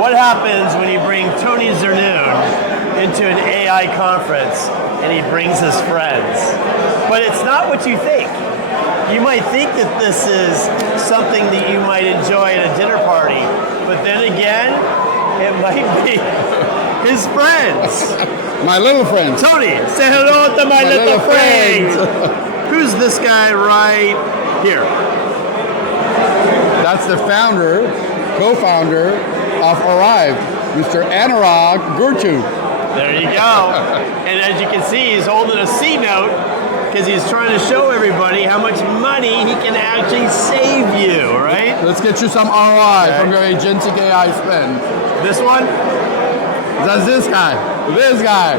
What happens when you bring Tony Zirnoon into an AI conference and he brings his friends? But it's not what you think. You might think that this is something that you might enjoy at a dinner party, but then again, it might be his friends. My little friends. Tony, say hello to my little friends. Who's this guy right here? That's the founder, co-founder of AIRRIVED, Mr. Anurag Gurtu. There you go. And as you can see, he's holding a C note because he's trying to show everybody how much money he can actually save you, right? Let's get you some ROI from your Agentic AI spend. This one? That's this guy. This guy.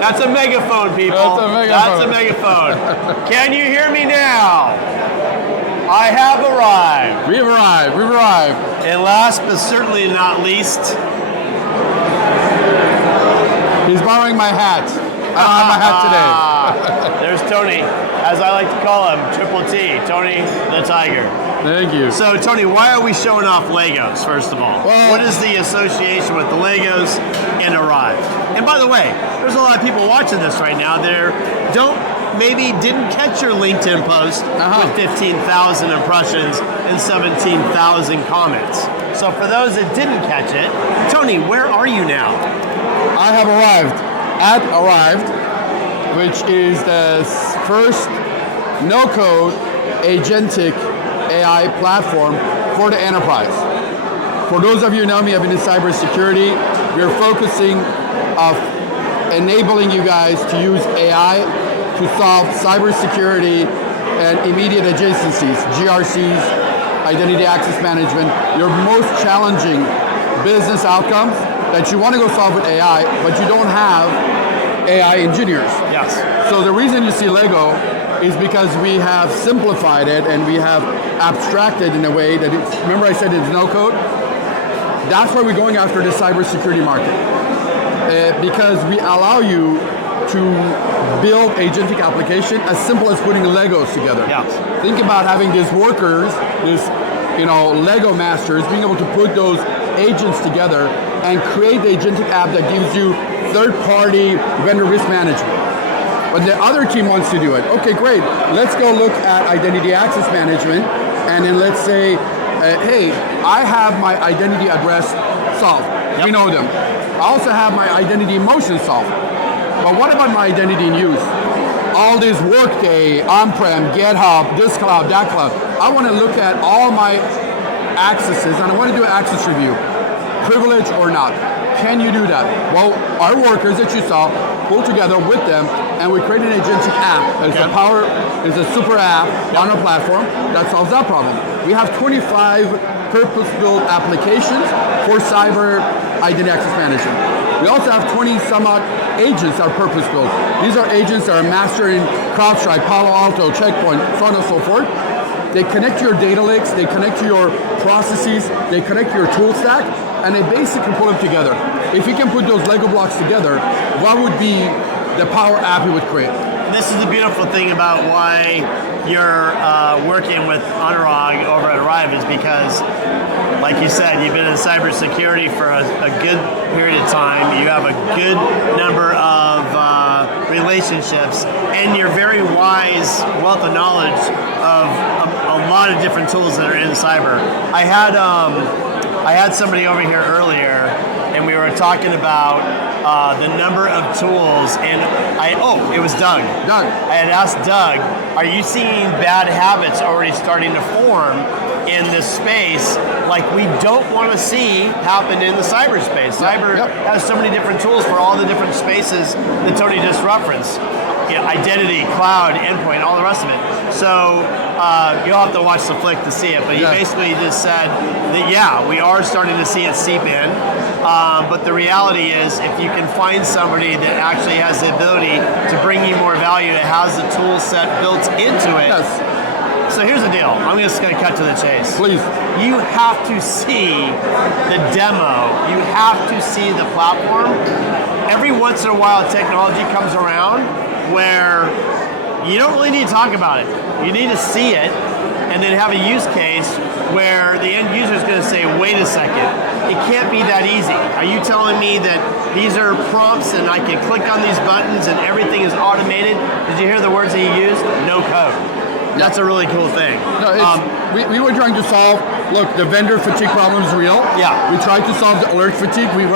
That's a megaphone, people. That's a megaphone. That's a megaphone. Can you hear me now? I have arrived. We've arrived. We've arrived. And last but certainly not least, he's borrowing my hat. I don't have my hat today. There's Tony, as I like to call him, Triple T, Tony the Tiger. Thank you. So Tony, why are we showing off Legos, first of all? Well, what is the association with the Legos and AIRRIVED? And by the way, there's a lot of people watching this right now. Maybe didn't catch your LinkedIn post with 15,000 impressions and 17,000 comments. So for those that didn't catch it, Tony, where are you now? I have arrived at AIRRIVED, which is the first no-code agentic AI platform for the enterprise. For those of you who know me, I've been in cybersecurity. We're focusing on enabling you guys to use AI to solve cybersecurity and immediate adjacencies, GRCs, identity access management, your most challenging business outcomes that you want to go solve with AI, but you don't have AI engineers. Yes. So the reason you see Lego is because we have simplified it and we have abstracted in a way that it's, remember I said it's no code? That's why we're going after the cybersecurity market. Because we allow you to build agentic application as simple as putting Legos together. Yes. Think about having these workers, these Lego masters, being able to put those agents together and create the agentic app that gives you third-party vendor risk management. But the other team wants to do it. Okay, great. Let's go look at identity access management, and then let's say, hey, I have my identity address solved. Yep. We know them. I also have my identity motion solved. But what about my identity in use? All this Workday, on-prem, GitHub, this cloud, that cloud. I want to look at all my accesses, and I want to do an access review. Privilege or not. Can you do that? Well, our workers that you saw pull together with them, and we created an agentic app. It's a super app on our platform that solves that problem. We have 25 purpose-built applications for cyber identity access management. We also have 20 some odd agents that are purpose-built. These are agents that are mastering CrowdStrike, Palo Alto, Checkpoint, so on and so forth. They connect to your data lakes, they connect to your processes, they connect to your tool stack, and they basically put them together. If you can put those Lego blocks together, what would be the power app you would create? This is the beautiful thing about why you're working with Anurag over at AIRRIVED is because, like you said, you've been in cybersecurity for a good period of time. You have a good number of relationships, and you're very wise, wealth of knowledge of a lot of different tools that are in cyber. I had somebody over here earlier, and we were talking about the number of tools, and it was Doug. I had asked Doug, are you seeing bad habits already starting to form in this space like we don't want to see happen in the cyberspace? Cyber has so many different tools for all the different spaces that Tony just referenced. Identity, cloud, endpoint, all the rest of it. So you'll have to watch the flick to see it, but he basically just said that, we are starting to see it seep in. But the reality is, if you can find somebody that actually has the ability to bring you more value, that has the tool set built into it. Yes. So here's the deal. I'm just going to cut to the chase. Please. You have to see the demo. You have to see the platform. Every once in a while, technology comes around where you don't really need to talk about it. You need to see it, and then have a use case where the end user is going to say, wait a second, it can't be that easy. Are you telling me that these are prompts and I can click on these buttons and everything is automated? Did you hear the words that he used? No code. That's a really cool thing. No, we were trying to solve, look, the vendor fatigue problem is real. Yeah. We tried to solve the alert fatigue. We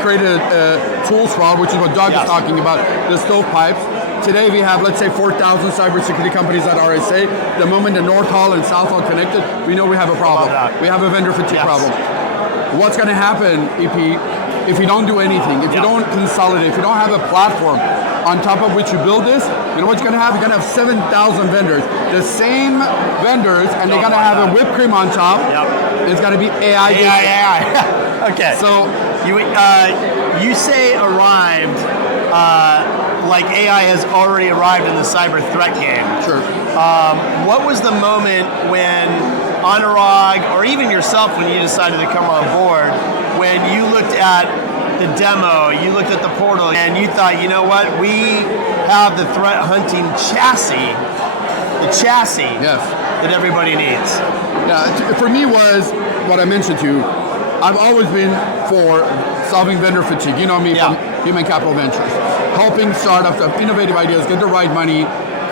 created a tool sprawl, which is what Doug is talking about, the stovepipes. Today we have, let's say, 4,000 cybersecurity companies at RSA. The moment the North Hall and South Hall connected, we know we have a problem. We have a vendor fatigue problem. What's going to happen, EP, if you don't do anything, if you don't consolidate, if you don't have a platform on top of which you build this, you know what you're going to have? You're going to have 7,000 vendors. The same vendors, and they're going to have a whipped cream on top. It's going to be AI. AI. Okay. So you say arrived, like AI has already arrived in the cyber threat game. Sure. What was the moment when Anurag, or even yourself when you decided to come on board, when you looked at the demo, you looked at the portal, and you thought, you know what, we have the threat hunting chassis, that everybody needs? Yeah, for me was what I mentioned to you. I've always been for solving vendor fatigue. You know me from Human Capital Ventures. Helping startups have innovative ideas, get the right money,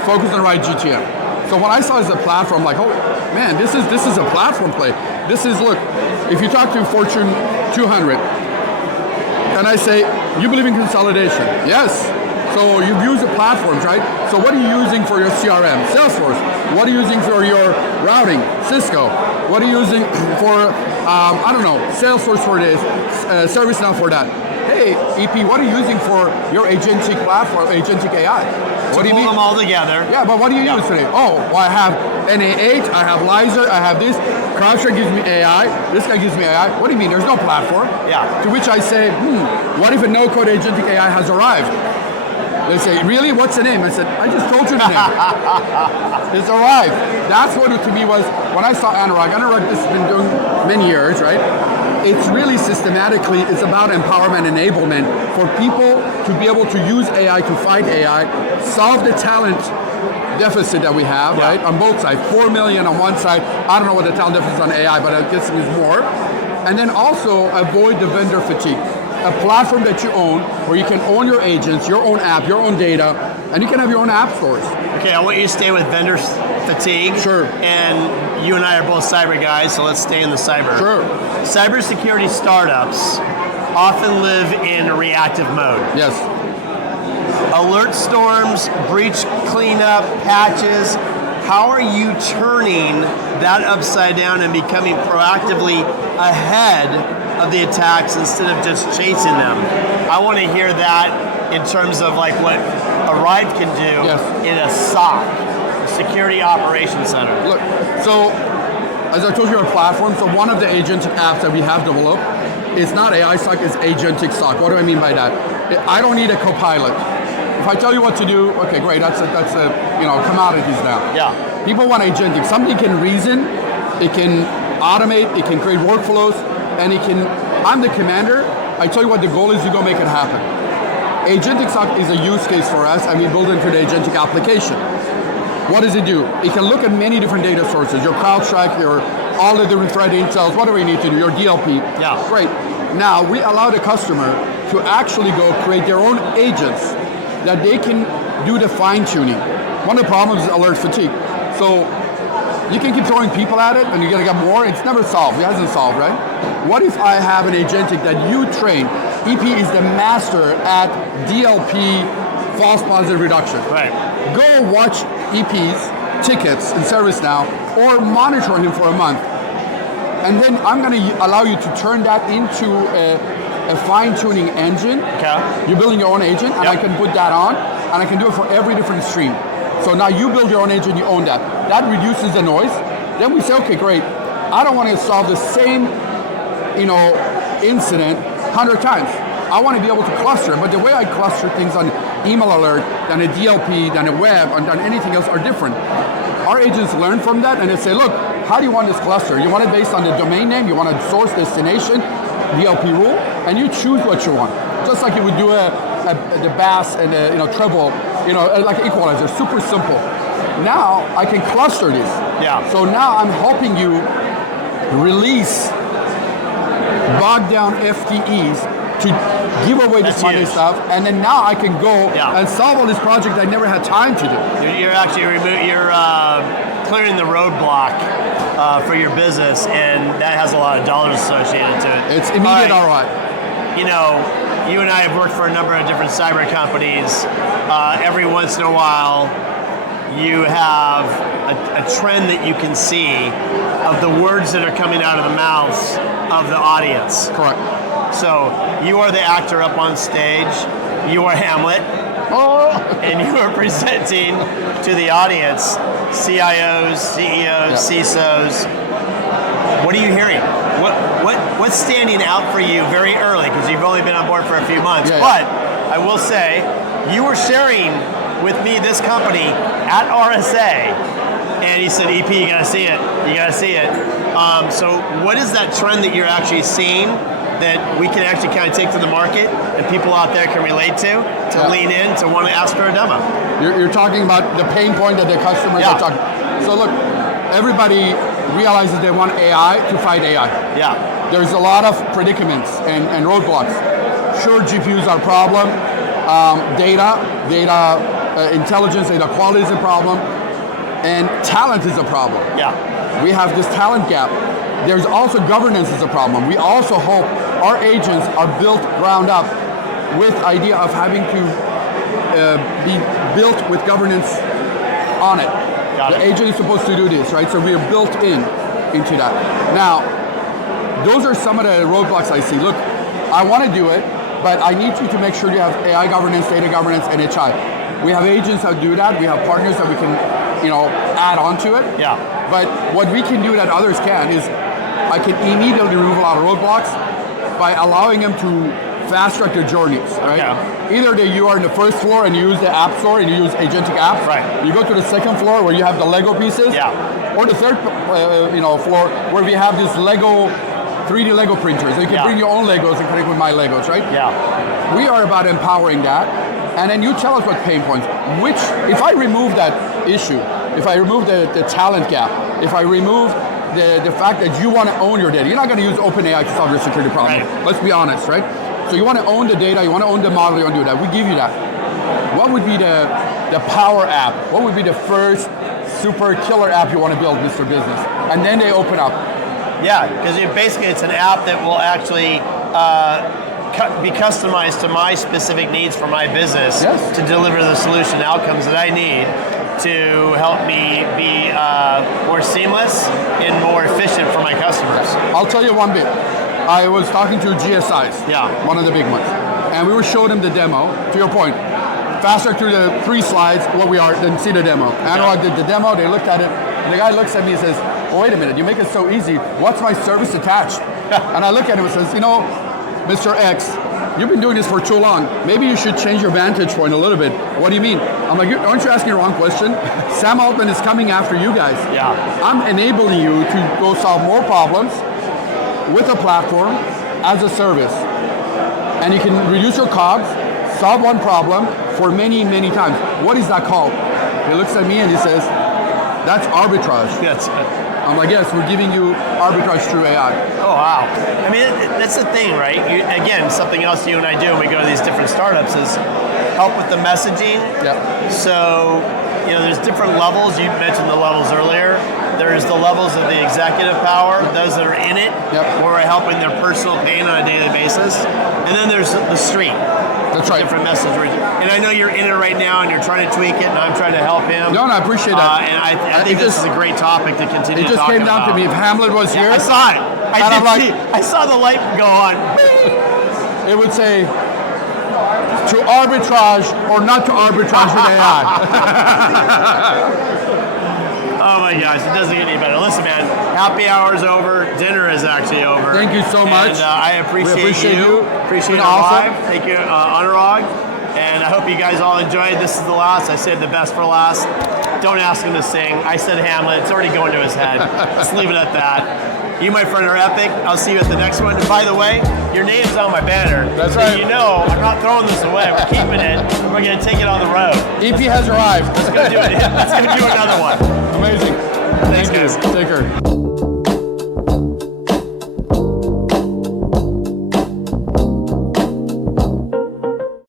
focus on the right GTM. So when I saw it as a platform, like, oh man, this is a platform play. This is, look, if you talk to Fortune 200, and I say, you believe in consolidation? Yes. So you've used the platforms, right? So what are you using for your CRM? Salesforce. What are you using for your routing? Cisco. What are you using for, I don't know, Salesforce for this, ServiceNow for that? Hey, EP, what are you using for your agentic platform, agentic AI? What do you mean? Pull them all together. Yeah, but what do you use today? Oh, well, I have NA8, I have Lizer, I have this. CrowdStrike gives me AI. This guy gives me AI. What do you mean? There's no platform. Yeah. To which I say, what if a no-code agentic AI has arrived? They say, really? What's the name? I said, I just told you the name. It's arrived. That's what it to me was, when I saw Anurag, this has been doing many years, right? It's really systematically, it's about empowerment, enablement for people to be able to use AI to fight AI, solve the talent deficit that we have, right? On both sides, 4 million on one side. I don't know what the talent deficit is on AI, but I guess it is more. And then also avoid the vendor fatigue. A platform that you own, where you can own your agents, your own app, your own data, and you can have your own app stores. Okay, I want you to stay with vendor fatigue. Sure. And you and I are both cyber guys, so let's stay in the cyber. Sure. Cybersecurity startups often live in reactive mode. Yes. Alert storms, breach cleanup, patches. How are you turning that upside down and becoming proactively ahead of the attacks instead of just chasing them? I want to hear that in terms of like what AIRRIVED can do in a SOC, a Security Operations Center. Look, so as I told you, our platform, so one of the agentic apps that we have developed is not AI SOC, it's Agentic SOC. What do I mean by that? I don't need a co-pilot. If I tell you what to do, okay, great, that's a commodities now. Yeah. People want agentic. Something can reason, it can automate, it can create workflows, and it can, I'm the commander, I tell you what the goal is, you go make it happen. Agentic SOC is a use case for us, and we build it into the agentic application. What does it do? It can look at many different data sources, your CrowdStrike, your all the different threat intels, whatever you need to do, your DLP. Yeah. Great. Now, we allow the customer to actually go create their own agents that they can do the fine-tuning. One of the problems is alert fatigue. So you can keep throwing people at it and you're gonna get more, it's never solved, it hasn't solved, right? What if I have an agentic that you train? EP is the master at DLP, false positive reduction. Right. Go watch EP's tickets in ServiceNow or monitor him for a month. And then I'm gonna allow you to turn that into a fine-tuning engine. Okay. You're building your own agent, and I can put that on, and I can do it for every different stream. So now you build your own agent, you own that. That reduces the noise. Then we say, okay, great. I don't want to solve the same, incident 100 times. I want to be able to cluster, but the way I cluster things on email alert, than a DLP, than a web, and than anything else are different. Our agents learn from that, and they say, look, how do you want this cluster? You want it based on the domain name, you want a source destination, DLP rule, and you choose what you want. Just like you would do the bass and the treble, like equalizer, super simple. Now I can cluster this. Yeah. So now I'm helping you release bogged down FTEs to give away this That's money huge. stuff, and then now I can go Yeah. and solve all this project I never had time to do. You're actually clearing the roadblock for your business, and that has a lot of dollars associated to it. It's immediate All right. ROI. You know, you and I have worked for a number of different cyber companies. Every once in a while, you have a trend that you can see of the words that are coming out of the mouths of the audience. Correct. So you are the actor up on stage, you are Hamlet, and you are presenting to the audience, CIOs, CEOs, CISOs. What are you hearing? What's standing out for you very early? Because you've only been on board for a few months. But I will say, you were sharing with me this company at RSA, and he said, EP, you gotta see it. You gotta see it. So what is that trend that you're actually seeing that we can actually kind of take to the market and people out there can relate to lean in, to want to ask for a demo? You're talking about the pain point that the customers are talking. So look, everybody realizes they want AI to fight AI. Yeah. There's a lot of predicaments and roadblocks. Sure, GPUs are a problem. Data intelligence, data quality is a problem. And talent is a problem. Yeah. We have this talent gap. There's also governance is a problem. We also hope our agents are built ground up with idea of having to be built with governance on it. The agent is supposed to do this, right? So we are built into that. Now, those are some of the roadblocks I see. Look, I want to do it, but I need you to make sure you have AI governance, data governance, and HI. We have agents that do that. We have partners that we can, add on to it. Yeah. But what we can do that others can is I can immediately remove a lot of roadblocks by allowing them to fast track their journeys, right? Okay. Either you are in the first floor and you use the app store and you use agentic apps. Right. You go to the second floor where you have the Lego pieces. Yeah. Or the third, floor where we have this Lego 3D Lego printers. So you can bring your own Legos and connect with my Legos, right? Yeah. We are about empowering that. And then you tell us what pain points. If I remove that issue, if I remove the talent gap, if I remove the fact that you want to own your data, you're not going to use OpenAI to solve your security problem. Right. Let's be honest, right? So you want to own the data, you want to own the model, you want to do that. We give you that. What would be the power app? What would be the first super killer app you want to build, Mr. Business? And then they open up. Yeah, because basically it's an app that will actually be customized to my specific needs for my business to deliver the solution outcomes that I need to help me be more seamless and more efficient for my customers. I'll tell you one bit. I was talking to GSIs, one of the big ones, and we were showing them the demo. To your point, fast track through the 3 slides, what we are, then see the demo. Analog did the demo, they looked at it, and the guy looks at me and says, oh, wait a minute, you make it so easy, what's my service attached? And I look at him and says, Mr. X, you've been doing this for too long. Maybe you should change your vantage point a little bit. What do you mean? I'm like, aren't you asking the wrong question? Sam Altman is coming after you guys. Yeah. I'm enabling you to go solve more problems with a platform as a service. And you can reduce your costs, solve one problem for many, many times. What is that called? He looks at me and he says, that's arbitrage. That's I'm like, yes, we're giving you arbitrage through AI. Oh, wow. I mean, that's the thing, right? Again, something else you and I do when we go to these different startups is help with the messaging. Yeah. So, there's different levels. You mentioned the levels earlier. There's the levels of the executive power, those that are in it, where we're helping their personal pain on a daily basis. And then there's the street. That's right. Different message. And I know you're in it right now and you're trying to tweak it and I'm trying to help him. No, I appreciate that. And I think this is a great topic to continue to talk about. It just came down to me. If Hamlet was here. I saw it. I saw the light go on. It would say, to arbitrage or not to arbitrage with AI. Oh my gosh, it doesn't get any better. Listen, man, happy hour's over. Dinner is actually over. Thank you so much. And I appreciate you. Appreciate it awesome. live. Thank you, Anurag. And I hope you guys all enjoyed. This is the last. I saved the best for last. Don't ask him to sing. I said Hamlet. It's already going to his head. Let's leave it at that. You, my friend, are epic. I'll see you at the next one. And by the way, your name's on my banner. That's so right. You know, I'm not throwing this away. We're keeping it. We're going to take it on the road. EP has arrived. Let's go do it. Let's go do another one. Amazing. Thanks, Thank guys. you. Take care.